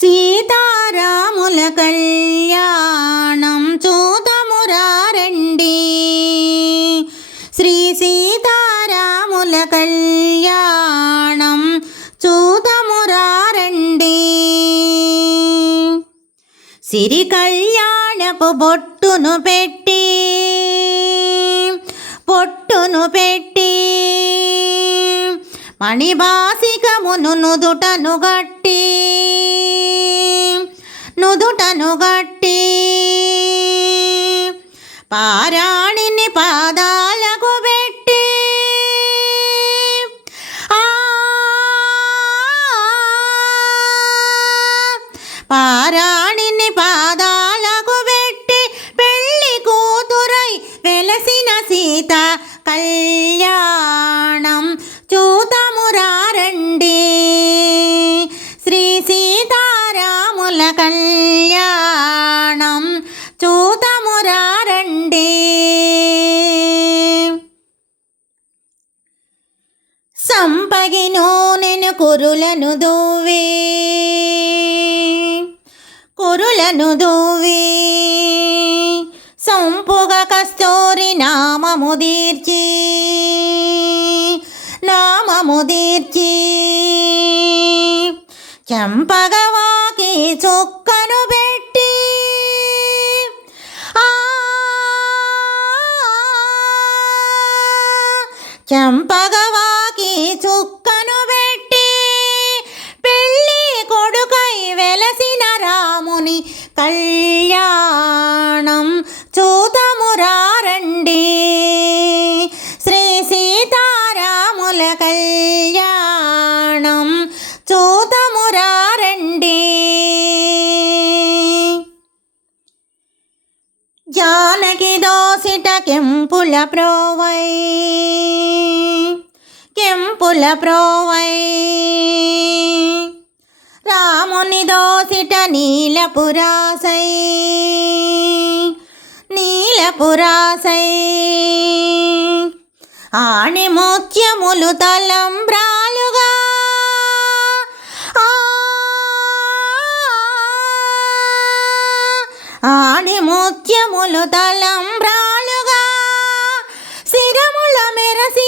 సీతారాముల కళ్యాణం చూతమురారండి. శ్రీ సీతారాముల కళ్యాణం చూతమురారండి. సిరి కళ్యాణపు బొట్టును పెట్టి పొట్టును పెట్టి మణిబాసికమును నుదుటను గట్టి నుదుటను గట్టి పారాణిని పాదాలకు పెట్టి ఆ పారాణిని పాదాలకు పెట్టి పెళ్ళి కూతురై వెలసిన సీత కళ్యాణం చూతమురారండి సీతారాముల కళ్యాణం చూతమురారండి సంపగి నూనెను కురులను దూవి కురులను దూవి సంపుగ కస్తూరి నామము దీర్చి నామము దీర్చి చెంపగవాకి చుక్కను చంపగవాకి చుక్కను పెట్టి పెళ్ళి కొడుకై వెలసిన రాముని కళ్యాణం చూతమురారండి శ్రీ సీతారాముల కళ్యాణం చూతమురారండి జానకి దోసిట కెంపుల ప్రోవై. కెంపుల ప్రోవై. రాముని దోసిట నీలపురాసై నీలపురాసై ఆణి ముత్యములు తలంబ్రాలుగా. ఆడి ముత్యములు